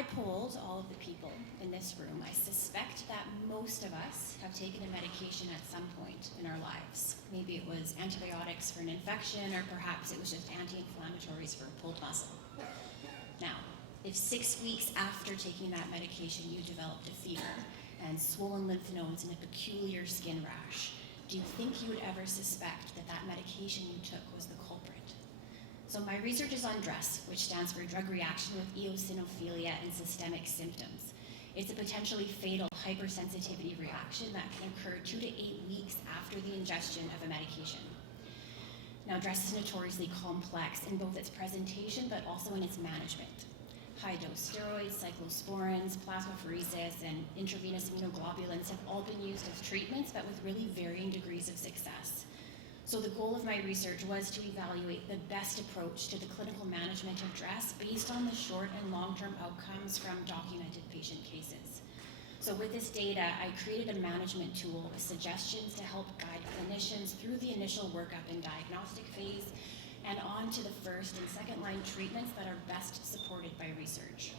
I polled all of the people in this room, I suspect that most of us have taken a medication at some point in our lives. Maybe it was antibiotics for an infection, or perhaps it was just anti-inflammatories for a pulled muscle. Now, if 6 weeks after taking that medication you developed a fever and swollen lymph nodes and a peculiar skin rash, do you think you would ever suspect that that medication you took was the culprit? So my research is on DRESS, which stands for drug reaction with eosinophilia and systemic symptoms. It's a potentially fatal hypersensitivity reaction that can occur 2 to 8 weeks after the ingestion of a medication. Now, DRESS is notoriously complex in both its presentation but also in its management. High-dose steroids, cyclosporins, plasmapheresis, and intravenous immunoglobulins have all been used as treatments, but with really varying degrees of success. So the goal of my research was to evaluate the best approach to the clinical management of DRESS based on the short and long-term outcomes from documented patient cases. So with this data, I created a management tool with suggestions to help guide clinicians through the initial workup and diagnostic phase and on to the first and second line treatments that are best supported by research.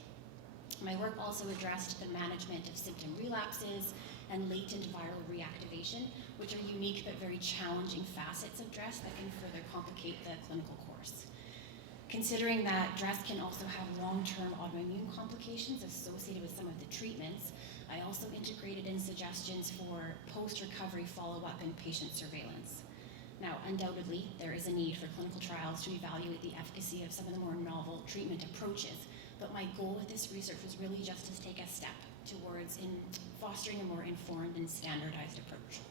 My work also addressed the management of symptom relapses and latent viral reactivation, which are unique but very challenging facets of DRESS that can further complicate the clinical course. Considering that DRESS can also have long-term autoimmune complications associated with some of the treatments, I also integrated in suggestions for post-recovery follow-up and patient surveillance. Now, undoubtedly, there is a need for clinical trials to evaluate the efficacy of some of the more novel treatment approaches, but my goal with this research was really just to take a step towards fostering a more informed and standardized approach.